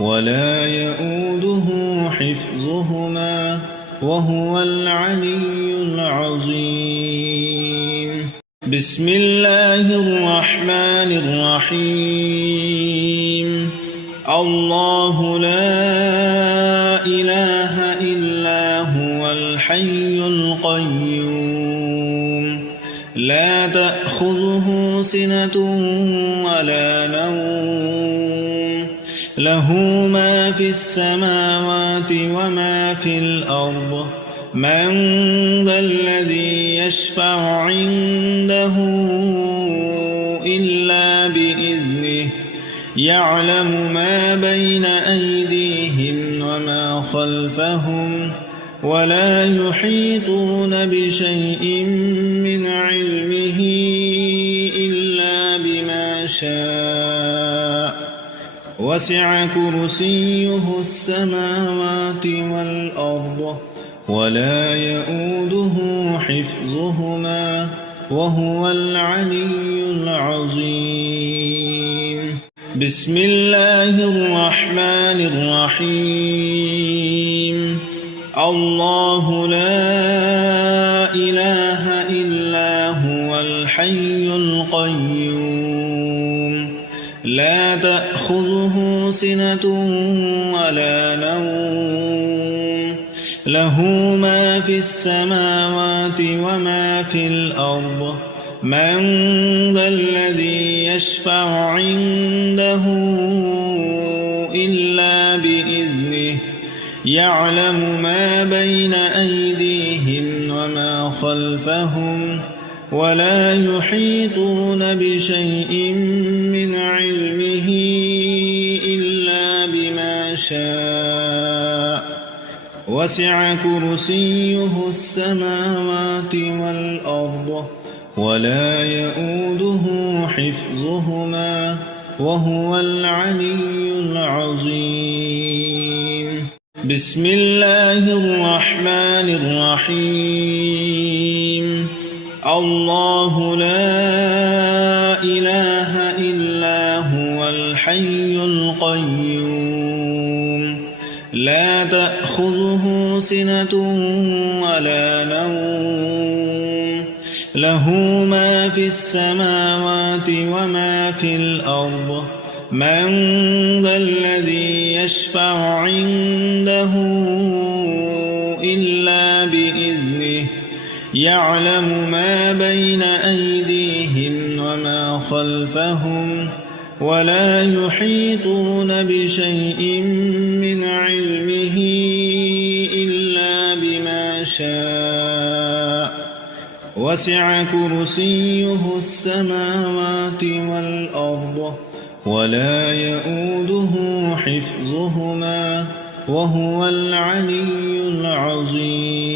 ولا يؤوده حفظهما وهو العلي العظيم. بسم الله الرحمن الرحيم. الله لا إله إلا هو الحي القيوم لا تأخذه سنة ولا نوم له ما في السماوات وما في الأرض من ذا الذي يشفع عنده إلا بإذنه يعلم ما بين أيديهم وما خلفهم ولا يحيطون بشيء من علمه إلا بما شاء وسع كرسيه السماوات والأرض ولا يؤوده حفظهما وهو العلي العظيم. بسم الله الرحمن الرحيم. الله لا إله إلا هو الحي القيوم لا تأخذه سنة ولا نوم له ما في السماوات وما في الأرض من ذا الذي يشفع عنده إلا بإذنه يعلم ما بين أيديهم وما خلفهم ولا يحيطون بشيء من علمه إلا بما شاء وسع كرسيه السماوات والأرض ولا يؤوده حفظهما وهو العلي العظيم. بسم الله الرحمن الرحيم. الله لا إله إلا هو الحي القيوم لا تأخذه سنة ولا نوم له ما في السماوات وما في الأرض من ذا الذي يشفع عنده إلا بإذنه يعلم ما بين أيديهم وما خلفهم ولا يحيطون بشيء من علمه إلا بما شاء وسع كرسيه السماوات والأرض ولا يؤوده حفظهما وهو العلي العظيم.